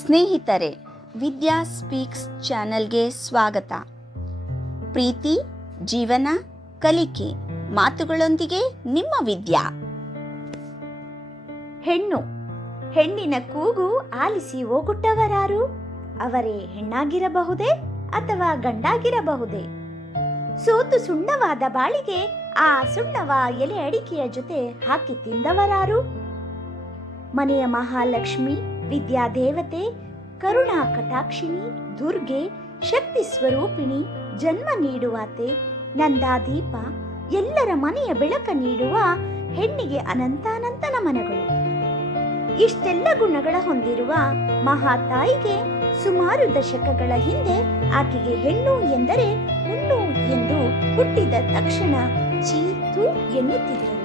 ಸ್ನೇಹಿತರೆ, ವಿದ್ಯಾ ಸ್ಪೀಕ್ಸ್ ಚಾನೆಲ್ಗೆ ಸ್ವಾಗತ. ಪ್ರೀತಿ, ಜೀವನ, ಕಲಿಕೆ ಮಾತುಗಳೊಂದಿಗೆ ನಿಮ್ಮ ವಿದ್ಯಾ. ಹೆಣ್ಣಿನ ಕೂಗು ಆಲಿಸಿ ಹೋಗುಟ್ಟವರಾರು? ಅವರೇ ಹೆಣ್ಣಾಗಿರಬಹುದೇ ಅಥವಾ ಗಂಡಾಗಿರಬಹುದೇ? ಸೋತು ಸುಣ್ಣವಾದ ಬಾಳಿಗೆ ಆ ಸುಣ್ಣವ ಎಲೆ ಅಡಿಕೆಯ ಜೊತೆ ಹಾಕಿ ತಿಂದವರಾರು? ಮನೆಯ ಮಹಾಲಕ್ಷ್ಮಿ, ವಿದ್ಯಾದೇವತೆ, ಕರುಣಾ ಕಟಾಕ್ಷಿಣಿ, ದುರ್ಗೆ, ಶಕ್ತಿ ಸ್ವರೂಪಿಣಿ, ಜನ್ಮ ನೀಡುವಾತೆ, ನಂದಾದೀಪ, ಎಲ್ಲರ ಮನೆಯ ಬೆಳಕ ನೀಡುವ ಹೆಣ್ಣಿಗೆ ಅನಂತಾನಂತ ನಮನಗಳು. ಇಷ್ಟೆಲ್ಲ ಗುಣಗಳ ಹೊಂದಿರುವ ಮಹಾತಾಯಿಗೆ ಸುಮಾರು ದಶಕಗಳ ಹಿಂದೆ ಆಕೆಗೆ ಹೆಣ್ಣು ಎಂದರೆ ಹುಣ್ಣು ಎಂದು ಹುಟ್ಟಿದ ತಕ್ಷಣ ಚೀತು ಎನ್ನುತ್ತಿದ್ದರು.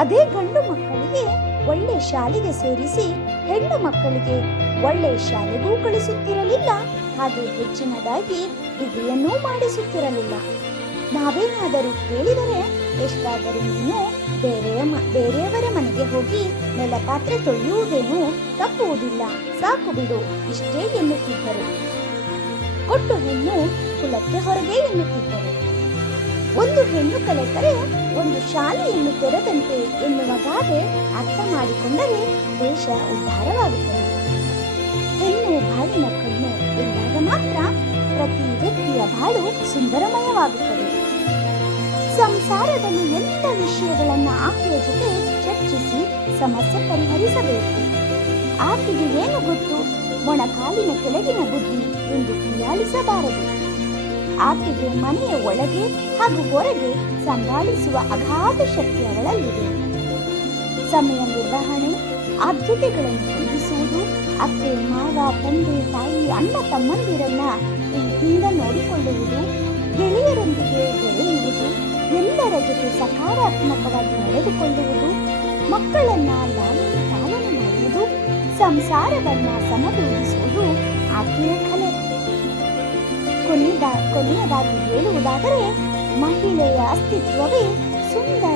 ಅದೇ ಗಂಡು ಮಕ್ಕಳಿಗೆ ಒಳ್ಳೆ ಶಾಲೆಗೆ ಸೇರಿಸಿ ಹೆಣ್ಣು ಮಕ್ಕಳಿಗೆ ಒಳ್ಳೆ ಶಾಲೆಗೂ ಕಳಿಸುತ್ತಿರಲಿಲ್ಲ. ಹಾಗೆ ಹೆಚ್ಚಿನದಾಗಿ ಡಿಗ್ರಿಯನ್ನೂ ಮಾಡಿಸುತ್ತಿರಲಿಲ್ಲ. ನಾವೇನಾದರೂ ಕೇಳಿದರೆ, ಎಷ್ಟಾದರೂ ನೀನು ಬೇರೆಯವರ ಮನೆಗೆ ಹೋಗಿ ನೆಲಪಾತ್ರೆ ತೊಳೆಯುವುದೇನು ತಪ್ಪುವುದಿಲ್ಲ, ಸಾಕು ಬಿಡು, ಇಷ್ಟೇ ಎನ್ನುತ್ತಿದ್ದರು. ಕೊಟ್ಟು ಹೆಣ್ಣು ಕುಲಕ್ಕೆ ಹೊರಗೆ ಎನ್ನುತ್ತಿದ್ದರು. ಒಂದು ಹೆಣ್ಣು ಕಲಿತರೆ ಒಂದು ಶಾಲೆಯನ್ನು ತೆರೆದಂತೆ ಎನ್ನುವ ಗಾದೆ ಅರ್ಥ ಮಾಡಿಕೊಂಡರೆ ದೇಶ ಉದ್ಧಾರವಾಗುತ್ತದೆ. ಹೆಣ್ಣು ಬಾಳಿನ ಕಣ್ಣು ಎಂದಾಗ ಮಾತ್ರ ಪ್ರತಿ ವ್ಯಕ್ತಿಯ ಬಾಳು ಸುಂದರಮಯವಾಗುತ್ತದೆ. ಸಂಸಾರದಲ್ಲಿ ಎಲ್ಲ ವಿಷಯಗಳನ್ನು ಆಕೆಯ ಜೊತೆ ಚರ್ಚಿಸಿ ಸಮಸ್ಯೆ ಪರಿಹರಿಸಬೇಕು. ಆಕೆಗೆ ಏನು ಗೊತ್ತು, ಮೊಣಕಾಲಿನ ಕೆಳಗಿನ ಬುದ್ಧಿ ಎಂದು ಹೀಯಾಳಿಸಬಾರದು. ಆಕೆಗೆ ಮನೆಯ ಒಳಗೆ ಹಾಗೂ ಹೊರಗೆ ಸಂಭಾಳಿಸುವ ಅಗಾಧ ಶಕ್ತಿ ಅವಳಲ್ಲಿದೆ. ಸಮಯ ನಿರ್ವಹಣೆ, ಆದ್ಯತೆಗಳನ್ನು ಹೊಂದಿಸುವುದು, ಅತ್ತೆ, ಮಾವ, ತಂದೆ, ತಾಯಿ, ಅಣ್ಣ ತಮ್ಮಂದಿರನ್ನ ಪ್ರೀತಿಯಿಂದ ನೋಡಿಕೊಳ್ಳುವುದು, ಗೆಳೆಯರೊಂದಿಗೆ ಬೆರೆಯುವುದು, ಎಲ್ಲರ ಜೊತೆ ಸಕಾರಾತ್ಮಕವಾಗಿ ನಡೆದುಕೊಳ್ಳುವುದು, ಮಕ್ಕಳನ್ನ ಲಾಲನೆ ಪಾಲನೆ ಮಾಡುವುದು, ಸಂಸಾರವನ್ನ ಸಮತೋಲಿಸುವುದು ಆಕೆಯ ಕಲೆ. ಕೊನೆಯದಾಗಿ ಹೇಳುವುದಾದರೆ, ಮಹಿಳೆಯ ಅಸ್ತಿತ್ವವೇ ಸುಂದರ